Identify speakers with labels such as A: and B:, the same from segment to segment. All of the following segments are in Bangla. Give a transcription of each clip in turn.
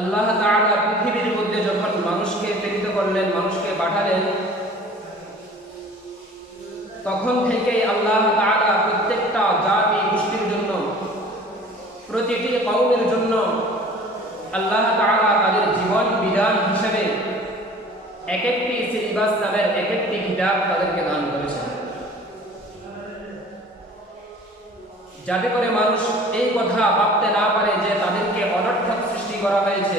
A: আল্লাহ তাআলা পৃথিবীর মধ্যে যখন মানুষকে প্রেরিত করলেন, মানুষকে পাঠালেন, তখন থেকেই আল্লাহ তাআলা প্রত্যেকটা জাতি গোষ্ঠীর জন্য, প্রতিটি কওমের জন্য আল্লাহ তাআলা তাদের জীবন বিধান হিসেবে এক একটি সিলেবাস নামের এক একটি কিতাব তাদেরকে দান যাতে করে মানুষ এই কথা ভাবতে না পারে যে তাদেরকে অনর্থক সৃষ্টি করা হয়েছে,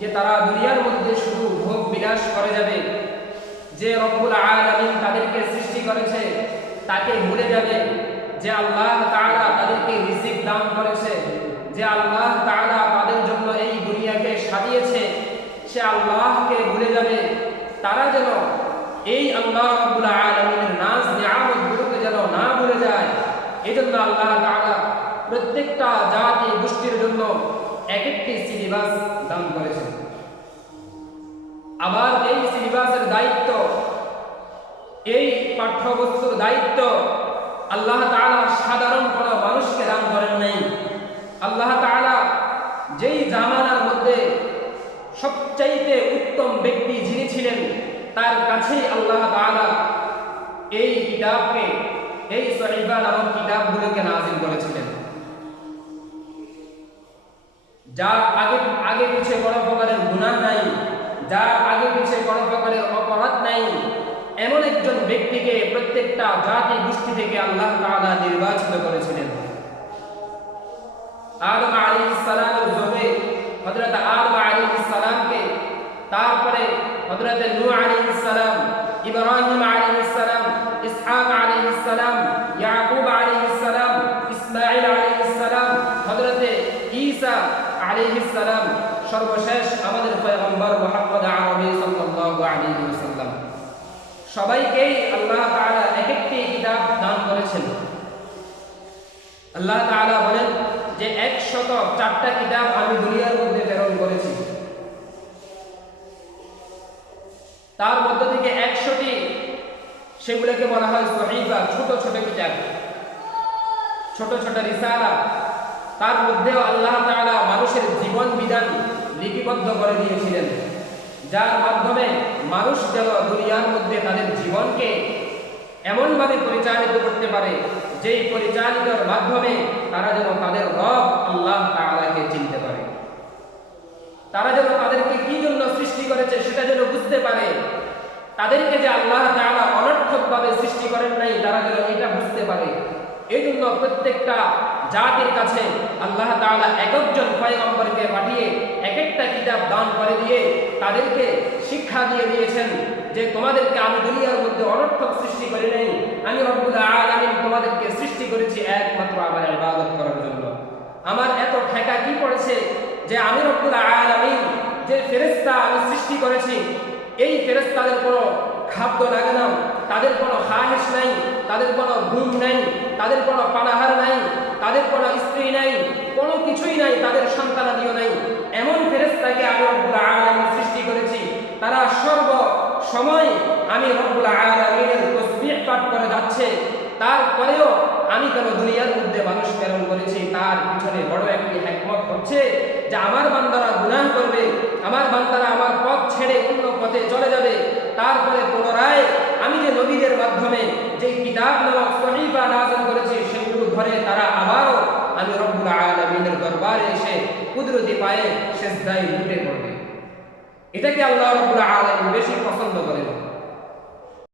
A: যে তারা দুনিয়ার মধ্যে শুধু ভোগ বিলাস করে যাবে। যে রব্বুল আলামিন তাদেরকে সৃষ্টি করেছে, তাকে ভুলে যাবে। যে আল্লাহ তাআলা তাদেরকে রিজিক দান করেছে, যে আল্লাহ তাআলা তাদের জন্য এই দুনিয়াকে সাজিয়েছে, সে আল্লাহকে ভুলে যাবে। তারা যেন এই আল্লাহ রাব্বুল আলামিনের নাজ নিয়ামতগুলোকে যেন না এজন্য আল্লাহ তাআলা প্রত্যেকটা জাতি গোষ্ঠীর জন্য এক একটি সিলেবাস দান করেছেন। আবার এই সিলেবাসের দায়িত্ব, এই পাঠ্যবস্তুর দায়িত্ব আল্লাহ তাআলা সাধারণ কোনো মানুষকে দান করেন নাই। আল্লাহ তাআলা যেই জামানার মধ্যে সবচাইতে উত্তম ব্যক্তি যিনি ছিলেন, তার কাছেই আল্লাহ তাআলা এই কিতাবকে এই সহিবা নামক কিতাবগুলোকে নাজিল করেছিলেন। যার আগে আগে পিছে বড় প্রকারের গুনাহ নাই, যার আগে পিছে বড় প্রকারের অপরাধ নাই, এমন একজন ব্যক্তিকে প্রত্যেকটা জাতি গোষ্ঠী থেকে আল্লাহ তাআলা নির্বাচিত করেছিলেন। আদম আলাইহিস সালামের জবে হযরত আদম আলাইহিস সালামকে, তারপরে হযরত নূহ আলাইহিস সালাম, ইব্রাহিম আলাইহিস সালাম ইসহাক আলাইহিস সালাম, ইয়াকুব আলাইহিস সালাম, ইসমাঈল আলাইহিস সালাম, হযরত ঈসা আলাইহিস সালাম, সর্বশেষ আমাদের পয়গম্বর মুহাম্মদ আরবি সাল্লাল্লাহু আলাইহি ওয়াসাল্লাম। সবাইকেই আল্লাহ তাআলা এক একটি কিতাব দান করেছেন। আল্লাহ তাআলা বলেন যে একশত চারটা কিতাব আমি দুনিয়ার মধ্যে প্রেরণ করেছি। তার মধ্য থেকে একশোটি সেগুলোকে বলা হয় সহিবা ছোট ছোট কিতাব। ছোট ছোট রিসালা। তার মধ্যেও আল্লাহ তাআলা মানুষের জীবন বিধান লিপিবদ্ধ করে দিয়েছিলেন, যার মাধ্যমে মানুষ যেন দুনিয়ার মধ্যে তাদের জীবনকে এমনভাবে পরিচালিত করতে পারে, যেই পরিচালিতর মাধ্যমে তারা যেন তাদের রব আল্লাহ তাআলাকে চিনতে পারে তারা যেন তাদেরকে কি জন্য সৃষ্টি করেছে সেটা যেন বুঝতে পারে তাদেরকে যে আল্লাহ তাআলা অনর্থকভাবে সৃষ্টি করেন নাই, তারা যেন এটা বুঝতে পারে। এই জন্য প্রত্যেকটা জাতির কাছে আল্লাহ এক একজন পয়গম্বরকে পাঠিয়ে এক একটা কিতাব দান করে দিয়ে তাদেরকে শিক্ষা দিয়ে দিয়েছেন যে তোমাদেরকে আমি দুনিয়ার মধ্যে অনর্থক সৃষ্টি করি নাই, আমি রব্বুল আলামিন তোমাদেরকে সৃষ্টি করেছি একমাত্র আমার ইবাদত করার জন্য। আমার এত ঠেকা কি পড়েছে যে আমি রব্বুল আলামিন যে ফেরেশতা আমি সৃষ্টি করেছি এই ফেরেশতাদের কোনো খাদ্য লাগে না তাদের কোনো খাহিস নাই, তাদের কোনো ঘুম নাই, তাদের কোনো পানাহার নাই, তাদের কোনো স্ত্রী নাই, কোনো কিছুই নাই, তাদের সন্তানাদিও নাই। এমন ফেরেশতাকে আমি রব্বুল আলামিন সৃষ্টি করেছি, তারা সর্ব সময় আমি রব্বুল আলামিনের তসবিহ পাঠ করে যাচ্ছে, তারপরেও আমি কেন দুনিয়ার মধ্যে মানুষ প্রেরণ করেছি, তার পিছনে বড় একটি একমত হচ্ছে যে আমার বান্দারা গুনাহ করবে, আমার বান্দারা আমার পথ ছেড়ে অন্য পথে চলে যাবে, তারপরে পুনরায় আমি যে নবীদের মাধ্যমে যে কিতাব নামক সহিবা নাযিল করেছি, সেগুলো ধরে তারা আবারও আমি রব্বুল আলামিনের দরবারে এসে কুদরতি পায়ে সেজদায় লুটে পড়বে। এটাকে আল্লাহ রব্বুল আলামিন বেশি পছন্দ